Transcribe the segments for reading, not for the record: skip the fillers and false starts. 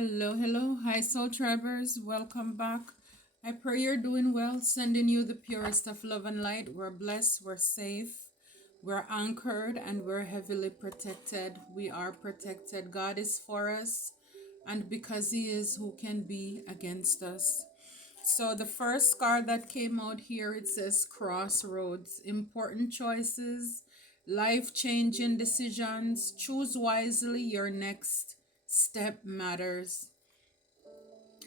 Hello, hello. Hi, Soul Travelers. Welcome back. I pray you're doing well, sending you the purest of love and light. We're blessed, we're safe, we're anchored, and we're heavily protected. We are protected. God is for us, and because He is, who can be against us? So, the first card that came out here, it says crossroads, important choices, life changing decisions. Choose wisely, your next step matters.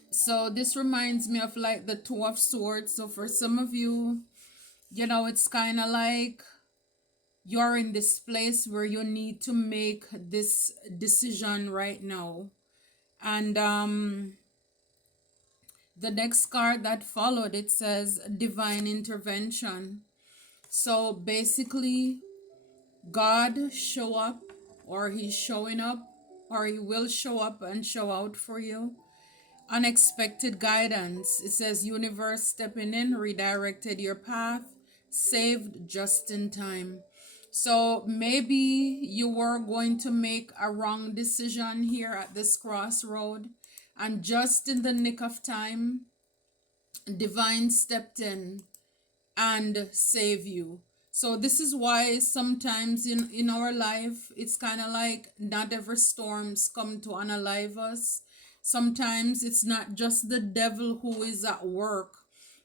So this reminds me of like the Two of Swords. So for some of you, it's kind of like you're in this place where you need to make this decision right now. And the next card that followed, it says divine intervention. So basically, God show up, or He's showing up, or He will show up and show out for you. Unexpected guidance. It says universe stepping in, redirected your path, saved just in time. So maybe you were going to make a wrong decision here at this crossroad, and just in the nick of time, divine stepped in and save you. So this is why sometimes in our life, it's kind of like not every storms come to unalive us. Sometimes it's not just the devil who is at work,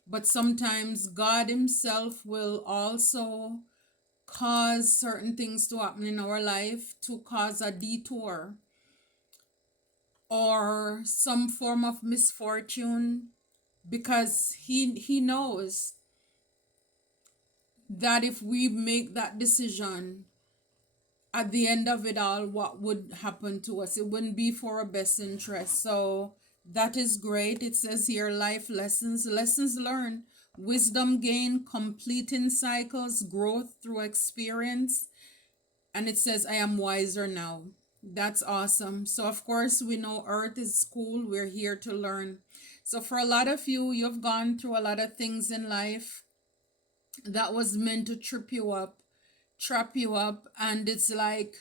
but sometimes God Himself will also cause certain things to happen in our life to cause a detour or some form of misfortune, because he knows that if we make that decision, at the end of it all, what would happen to us? It wouldn't be for our best interest. So that is great. It says here life lessons, lessons learned, wisdom gained, completing cycles, growth through experience. And it says, I am wiser now. That's awesome. So, of course, we know Earth is school. We're here to learn. So, for a lot of you, you've gone through a lot of things in life that was meant to trap you up, and it's like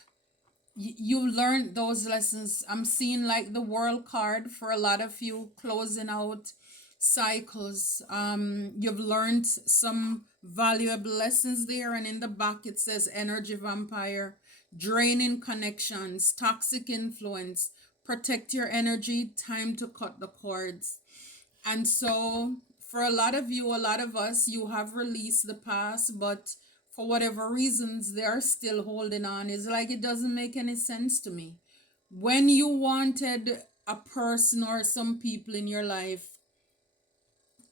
you learned those lessons. I'm seeing like the world card for a lot of you, closing out cycles. You've learned some valuable lessons there, and in the back it says energy vampire, draining connections, toxic influence, protect your energy, time to cut the cords. And so, for a lot of you, a lot of us, you have released the past, but for whatever reasons, they're still holding on. It's like it doesn't make any sense to me. When you wanted a person or some people in your life,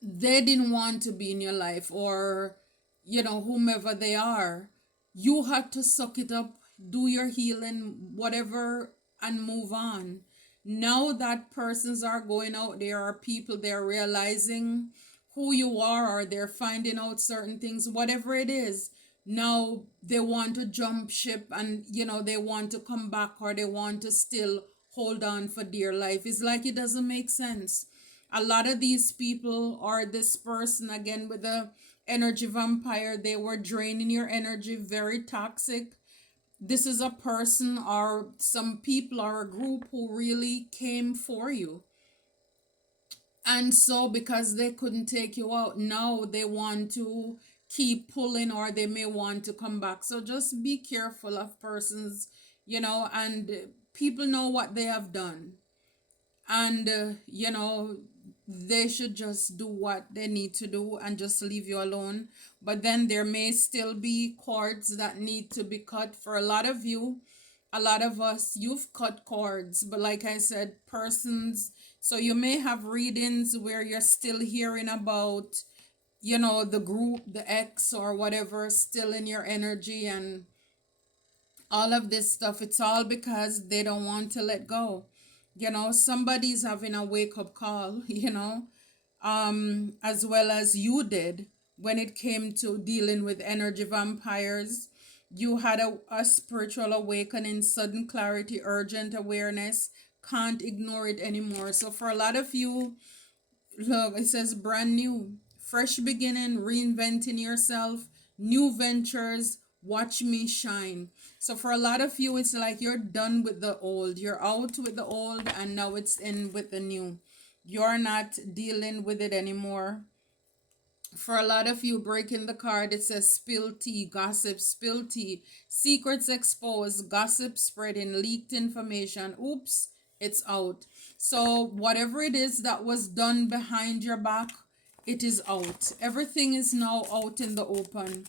they didn't want to be in your life, or, whomever they are, you had to suck it up, do your healing, whatever, and move on. Now that persons are going out there, or people, they're realizing who you are, or they're finding out certain things, whatever it is. Now they want to jump ship, and they want to come back, or they want to still hold on for dear life. It's like it doesn't make sense. A lot of these people, or this person again with the energy vampire, they were draining your energy, very toxic. This is a person or some people or a group who really came for you. And so because they couldn't take you out, now they want to keep pulling, or they may want to come back. So just be careful of persons, and people know what they have done. And they should just do what they need to do and just leave you alone. But then there may still be cords that need to be cut. For a lot of you, a lot of us, you've cut cords, but like I said, persons. So you may have readings where you're still hearing about, the group, the ex or whatever, still in your energy, and all of this stuff. It's all because they don't want to let go. Somebody's having a wake up call, as well as you did when it came to dealing with energy vampires. You had a spiritual awakening, sudden clarity, urgent awareness, can't ignore it anymore. So, for a lot of you, look, it says brand new, fresh beginning, reinventing yourself, new ventures, Watch me shine. So for a lot of you, it's like you're done with the old. You're out with the old and now it's in with the new. You're not dealing with it anymore. For a lot of you, breaking the card, it says spill tea, gossip, spill tea, secrets exposed, gossip spreading, leaked information. Oops, it's out. So whatever it is that was done behind your back, it is out. Everything is now out in the open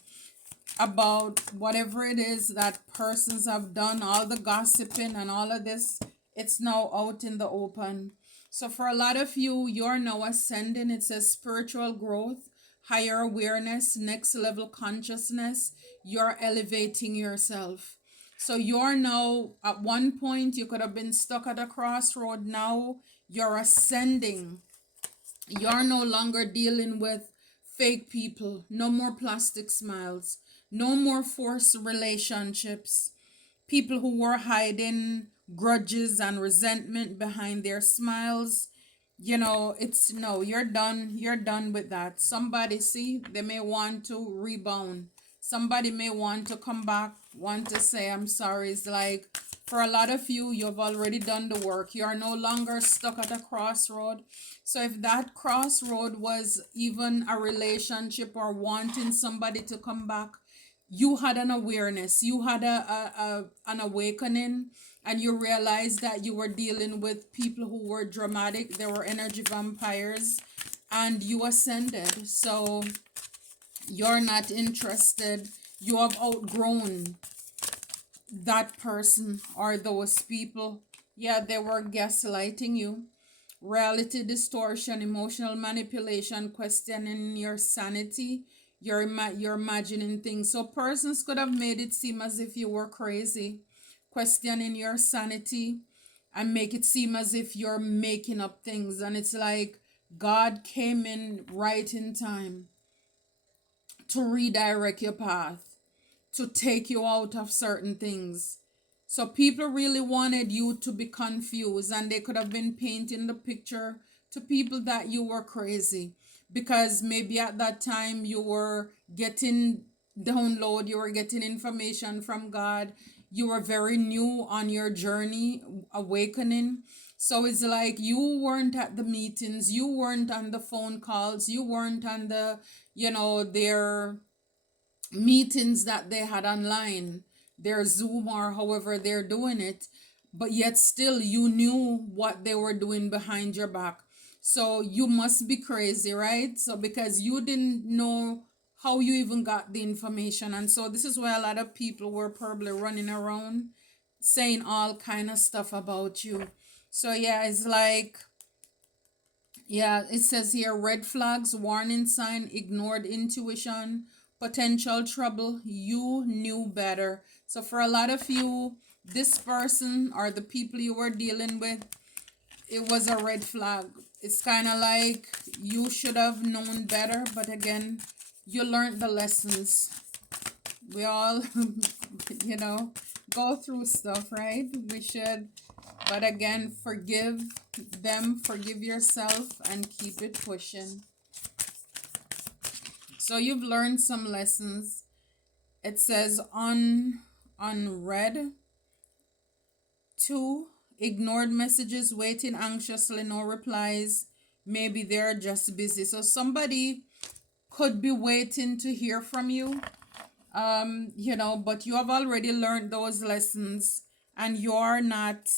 about whatever it is that persons have done, all the gossiping and all of this, it's now out in the open. So for a lot of you, you're now ascending. It says spiritual growth, higher awareness, next level consciousness. You're elevating yourself. So you're now, at one point, you could have been stuck at a crossroad. Now you're ascending. You're no longer dealing with fake people. No more plastic smiles. No more forced relationships. People who were hiding grudges and resentment behind their smiles. You know, it's no, you're done. You're done with that. Somebody, see, they may want to rebound. Somebody may want to come back, want to say, I'm sorry. It's like, for a lot of you, you've already done the work. You are no longer stuck at a crossroad. So if that crossroad was even a relationship or wanting somebody to come back, you had an awareness, you had an awakening, and you realized that you were dealing with people who were dramatic, they were energy vampires, and you ascended. So you're not interested, you have outgrown that person or those people. Yeah, they were gaslighting you. Reality distortion, emotional manipulation, questioning your sanity. You're imagining things. So persons could have made it seem as if you were crazy, questioning your sanity, and make it seem as if you're making up things. And it's like God came in right in time to redirect your path, to take you out of certain things. So people really wanted you to be confused, and they could have been painting the picture to people that you were crazy, because maybe at that time you were getting download, you were getting information from God, you were very new on your journey awakening. So it's like you weren't at the meetings, you weren't on the phone calls, you weren't on the, their meetings that they had online, their Zoom or however they're doing it, but yet still you knew what they were doing behind your back. So you must be crazy, right? So because you didn't know how you even got the information. And so this is why a lot of people were probably running around saying all kind of stuff about you. So yeah, it's like, yeah, it says here red flags, warning sign, ignored intuition, potential trouble. You knew better. So, for a lot of you, this person or the people you were dealing with, it was a red flag. It's kind of like you should have known better, but again, you learned the lessons. We all, you know, go through stuff, right? We should, but again, forgive them, forgive yourself, and keep it pushing. So you've learned some lessons. It says on red, 2, ignored messages, waiting anxiously, no replies. Maybe they're just busy. So somebody could be waiting to hear from you, but you have already learned those lessons, and you're not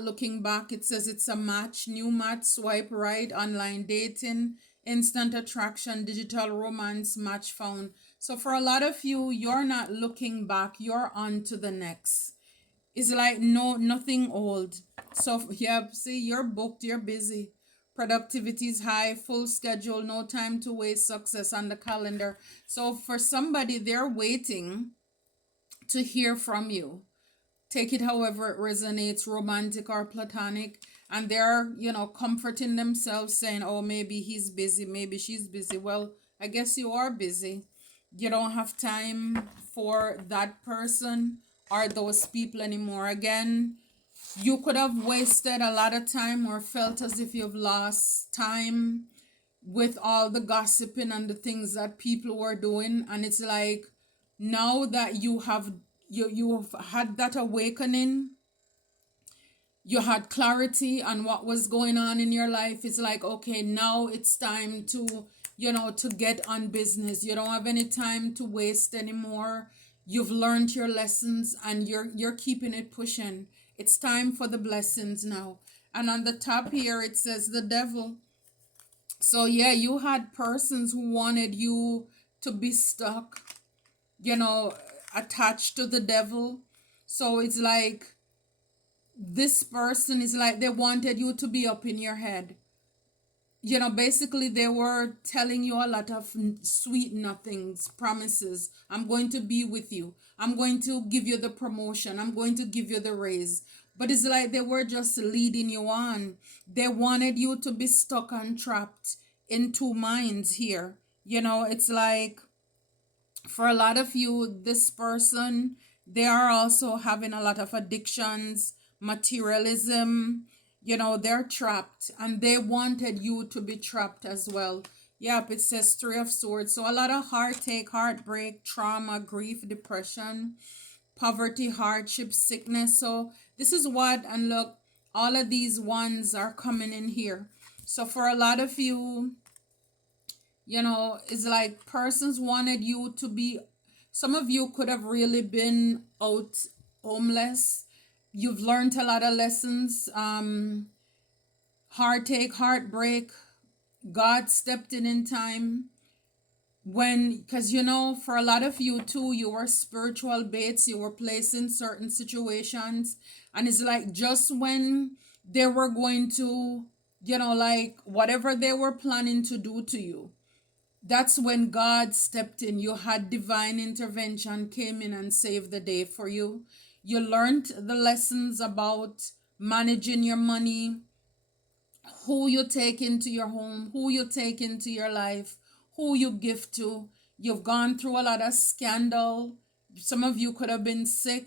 looking back. It says it's a match, new match, swipe right, online dating, instant attraction, digital romance, match found. So for a lot of you, you're not looking back, you're on to the next. It's like no, nothing old. So yeah, see, you're booked, you're busy. Productivity is high, full schedule, no time to waste, success on the calendar. So for somebody, they're waiting to hear from you. Take it however it resonates, romantic or platonic. And they're, comforting themselves saying, oh, maybe he's busy, maybe she's busy. Well, I guess you are busy. You don't have time for that person or those people anymore. Again, you could have wasted a lot of time or felt as if you've lost time. with all the gossiping and the things that people were doing. And it's like, now that you've had that awakening, you had clarity on what was going on in your life. It's like, okay, now it's time to, to get on business. You don't have any time to waste anymore. You've learned your lessons and you're keeping it pushing. It's time for the blessings now. And on the top here it says the devil. So yeah, you had persons who wanted you to be stuck, you know, attached to the devil. So it's like, this person is like, they wanted you to be up in your head. Basically, they were telling you a lot of sweet nothings, promises. I'm going to be with you. I'm going to give you the promotion. I'm going to give you the raise. But it's like they were just leading you on. They wanted you to be stuck and trapped in two minds here. It's like, for a lot of you, this person, they are also having a lot of addictions, materialism. They're trapped and they wanted you to be trapped as well. Yep, it says Three of Swords. So a lot of heartache, heartbreak, trauma, grief, depression, poverty, hardship, sickness. So this is what, and look, all of these ones are coming in here. So for a lot of you, it's like persons wanted you to be, some of you could have really been out homeless. You've learned a lot of lessons, heartache, heartbreak. God stepped in time when, because for a lot of you too, you were spiritual baits. You were placed in certain situations, and it's like, just when they were going to, like whatever they were planning to do to you, that's when God stepped in. You had divine intervention, came in and saved the day for you. You learned the lessons about managing your money, who you take into your home, who you take into your life, who you give to. You've gone through a lot of scandal. Some of you could have been sick,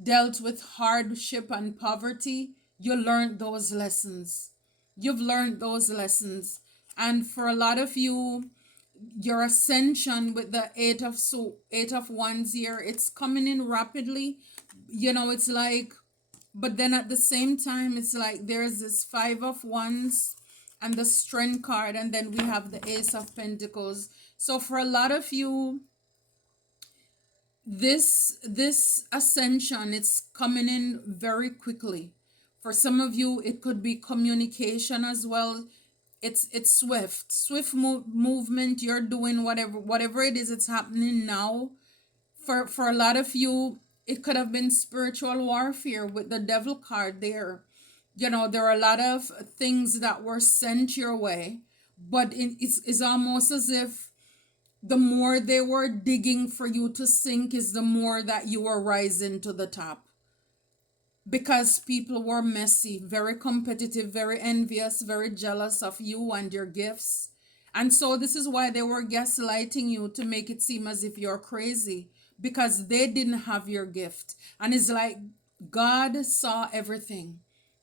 dealt with hardship and poverty. You learned those lessons. You've learned those lessons. And for a lot of you, your ascension with the eight of wands here, it's coming in rapidly. It's like, but then at the same time, it's like there's this Five of Wands and the Strength card, and then we have the Ace of Pentacles. So for a lot of you, this ascension, it's coming in very quickly. For some of you, it could be communication as well. It's swift movement. You're doing whatever it is, it's happening now. For a lot of you, it could have been spiritual warfare with the Devil card there. There are a lot of things that were sent your way, but it's almost as if the more they were digging for you to sink is the more that you were rising to the top, because people were messy, very competitive, very envious, very jealous of you and your gifts. And so this is why they were gaslighting you, to make it seem as if you're crazy, because they didn't have your gift. And it's like, God saw everything.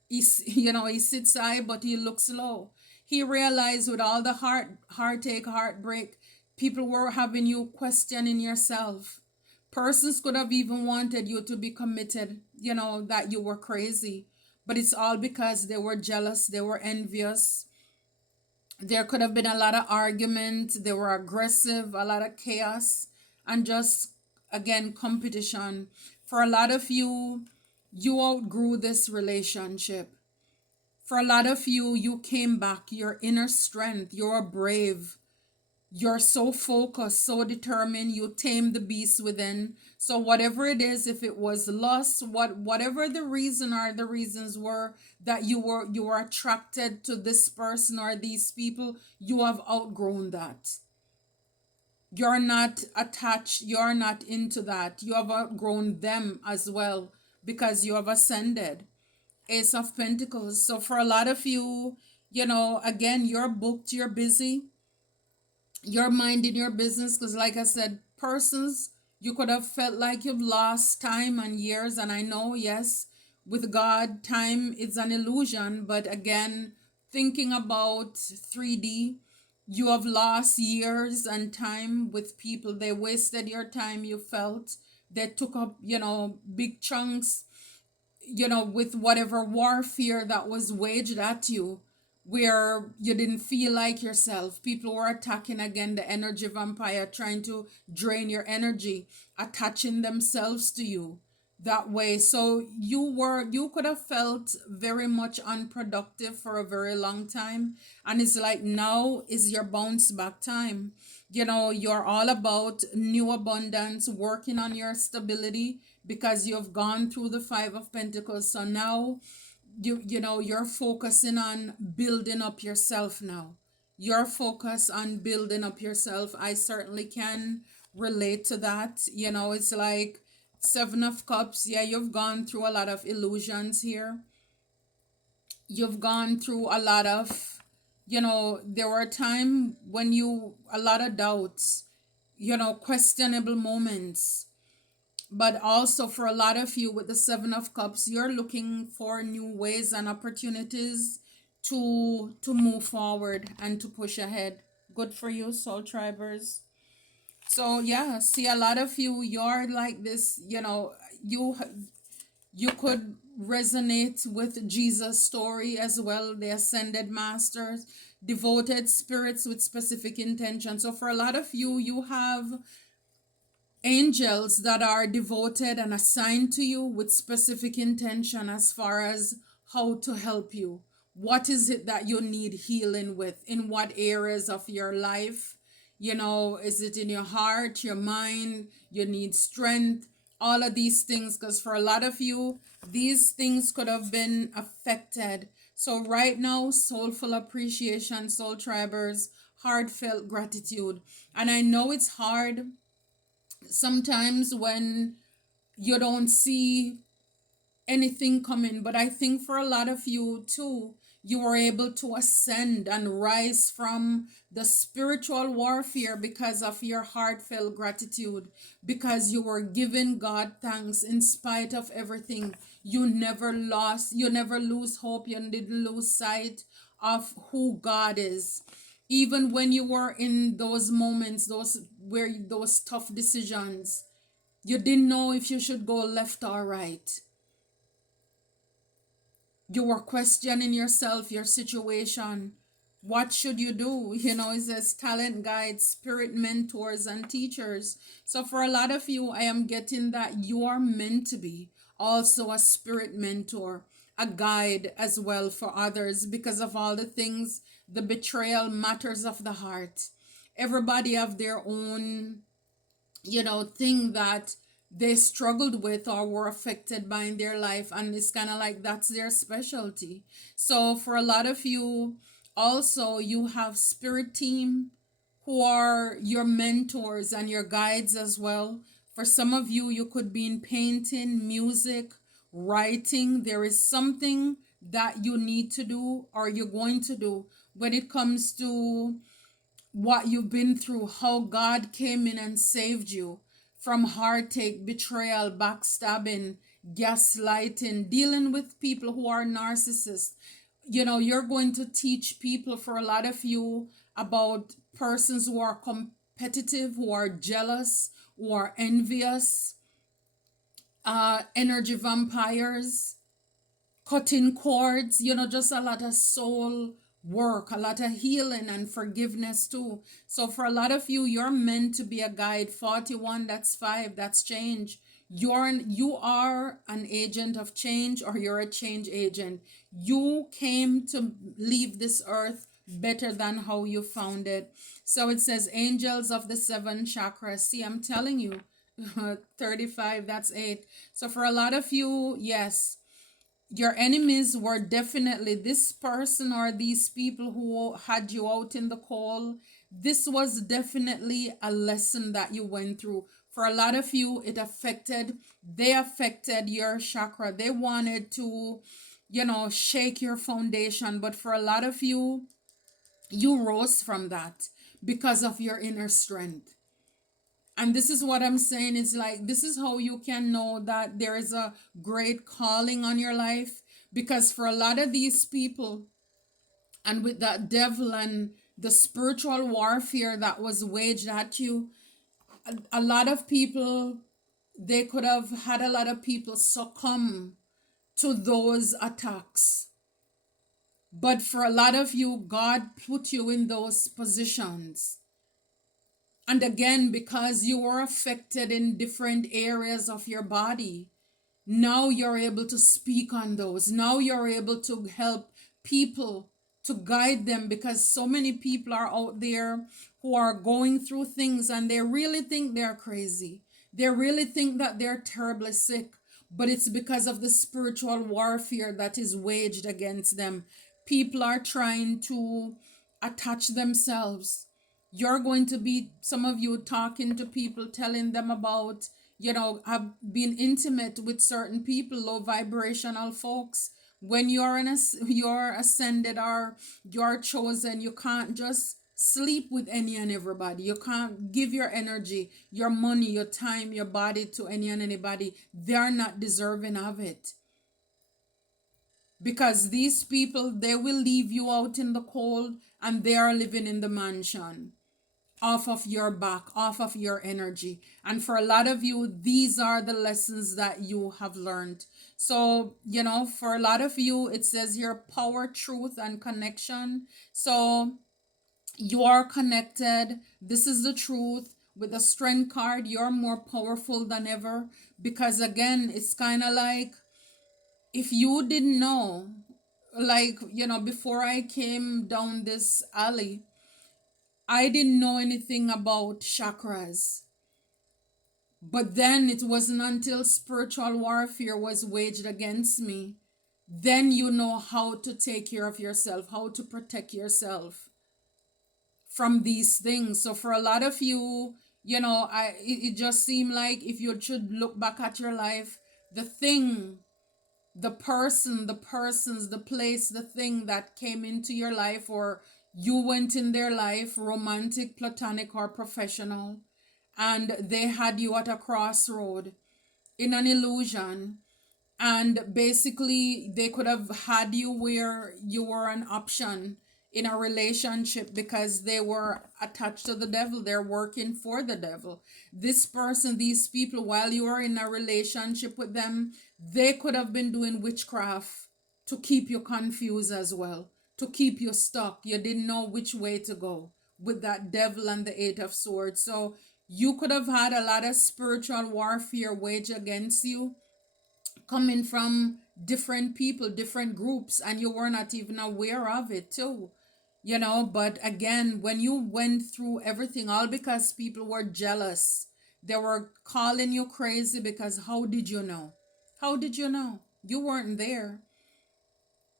He sits high, but he looks low. He realized with all the heartache, heartbreak, people were having you questioning yourself. Persons could have even wanted you to be committed, that you were crazy. But it's all because they were jealous, they were envious. There could have been a lot of argument, they were aggressive, a lot of chaos, and just, again, competition. For a lot of you, you outgrew this relationship. For a lot of you, you came back, your inner strength, you're brave. You're so focused, so determined, you tame the beast within. So whatever it is, if it was lust, whatever the reason or the reasons were that you were attracted to this person or these people, you have outgrown that. You're not attached, you're not into that. You have outgrown them as well, because you have ascended. Ace of Pentacles. So for a lot of you, again, you're booked, you're busy, you're minding your business, because like I said, persons, you could have felt like you've lost time and years. And I know, yes, with God, time is an illusion. But again, thinking about 3D, You have lost years and time with people. They wasted your time, you felt. They took up, big chunks, with whatever warfare that was waged at you, where you didn't feel like yourself. People were attacking again, the energy vampire, trying to drain your energy, attaching themselves to you that way. So you could have felt very much unproductive for a very long time. And it's like now is your bounce back time. You're all about new abundance, working on your stability because you've gone through the Five of Pentacles. So now you're focusing on building up yourself now. You're focused on building up yourself. I certainly can relate to that. It's like Seven of Cups. Yeah, you've gone through a lot of illusions here. You've gone through a lot of, there were a time when a lot of doubts, questionable moments. But also for a lot of you with the Seven of Cups, you're looking for new ways and opportunities to move forward and to push ahead. Good for you, Soul Tribers. So yeah, see, a lot of you're like this, you you could resonate with Jesus' story as well, the ascended masters, devoted spirits with specific intention. So for a lot of you have angels that are devoted and assigned to you with specific intention as far as how to help you. What is it that you need healing with? In what areas of your life? Is it in your heart, your mind? You need strength, all of these things, because for a lot of you, these things could have been affected. So, right now, soulful appreciation, soul tribers, heartfelt gratitude. And I know it's hard sometimes when you don't see anything coming, but I think for a lot of you too, you were able to ascend and rise from the spiritual warfare because of your heartfelt gratitude, because you were giving God thanks in spite of everything. You never lose hope, you didn't lose sight of who God is. Even when you were in those moments, those tough decisions, you didn't know if you should go left or right. You were questioning yourself, your situation. What should you do? It says talent guides, spirit mentors, and teachers. So for a lot of you, I am getting that you are meant to be also a spirit mentor, a guide as well for others because of all the things, the betrayal, matters of the heart. Everybody have their own thing that they struggled with or were affected by in their life, and it's kind of like that's their specialty. So for a lot of you, also you have spirit team who are your mentors and your guides as well. For some of you, you could be in painting, music, writing. There is something that you need to do or you're going to do when it comes to what you've been through, how God came in and saved you from heartache, betrayal, backstabbing, gaslighting, dealing with people who are narcissists. You're going to teach people, for a lot of you, about persons who are competitive, who are jealous, who are envious, energy vampires, cutting cords, just a lot of soul work, a lot of healing and forgiveness too. So for a lot of you're meant to be a guide. 41, that's 5, that's change. You are an agent of change, or you're a change agent. You came to leave this earth better than how you found it. So it says angels of the seven chakras. See, I'm telling you, 35, that's 8. So for a lot of you, yes, your enemies were definitely this person or these people who had you out in the cold. This was definitely a lesson that you went through. For a lot of you, they affected your chakra. They wanted to, shake your foundation. But for a lot of you rose from that because of your inner strength. And this is what I'm saying, is like, this is how you can know that there is a great calling on your life. Because for a lot of these people, and with that devil and the spiritual warfare that was waged at you. A lot of people, they could have had a lot of people succumb to those attacks. But for a lot of you, God put you in those positions. And again, because you were affected in different areas of your body, now you're able to speak on those. Now you're able to help people, to guide them, because so many people are out there who are going through things and they really think they're crazy. They really think that they're terribly sick, but it's because of the spiritual warfare that is waged against them. People are trying to attach themselves. You're going to be, some of you, talking to people, telling them about, have been intimate with certain people, low vibrational folks. When you're ascended or you're chosen, you can't just sleep with any and everybody. You can't give your energy, your money, your time, your body to any and anybody. They're not deserving of it, because these people, they will leave you out in the cold and they are living in the mansion off of your back, off of your energy. And for a lot of you, these are the lessons that you have learned. So, for a lot of you, it says here power, truth, and connection. So you are connected. This is the truth. With the strength card, you're more powerful than ever, because again, it's kind of like, if you didn't know, like, before I came down this alley, I didn't know anything about chakras. But then it wasn't until spiritual warfare was waged against me, then you know how to take care of yourself, how to protect yourself from these things. So for a lot of you, it just seemed like, if you should look back at your life, the thing, the person, the persons, the place, the thing that came into your life, or you went in their life, romantic, platonic, or professional, and they had you at a crossroad in an illusion. And basically, they could have had you where you were an option in a relationship, because they were attached to the devil. They're working for the devil. This person, these people, while you are in a relationship with them, they could have been doing witchcraft to keep you confused as well, to keep you stuck. You didn't know which way to go with that devil and the Eight of Swords. So you could have had a lot of spiritual warfare waged against you, coming from different people, different groups, and you were not even aware of it too. But again, when you went through everything, all because people were jealous, they were calling you crazy, because how did you know? How did you know? You weren't there.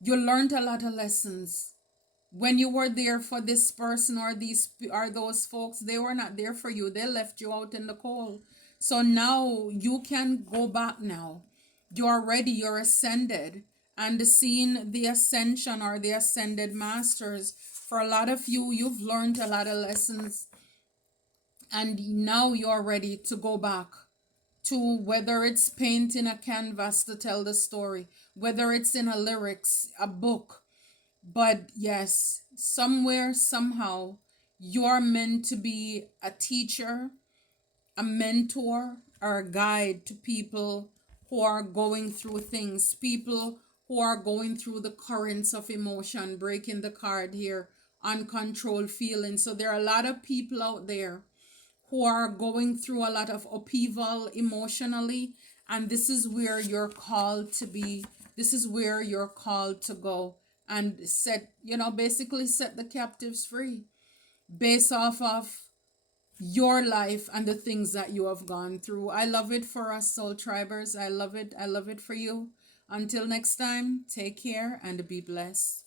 You learned a lot of lessons. When you were there for this person or those folks, they were not there for you. They left you out in the cold. So now you can go back now. You're ready, you're ascended. And seeing the ascension or the ascended masters, for a lot of you, you've learned a lot of lessons. And now you're ready to go back to, whether it's painting a canvas to tell the story, whether it's in a lyrics, a book. But yes, somewhere, somehow, you're meant to be a teacher, a mentor, or a guide to people who are going through things, people who are going through the currents of emotion, breaking the card here, uncontrolled feelings. So there are a lot of people out there who are going through a lot of upheaval emotionally, and this is where you're called to be. This is where you're called to go and basically set the captives free, based off of your life and the things that you have gone through. I love it for us soul tribers. I love it. I love it for you. Until next time, take care and be blessed.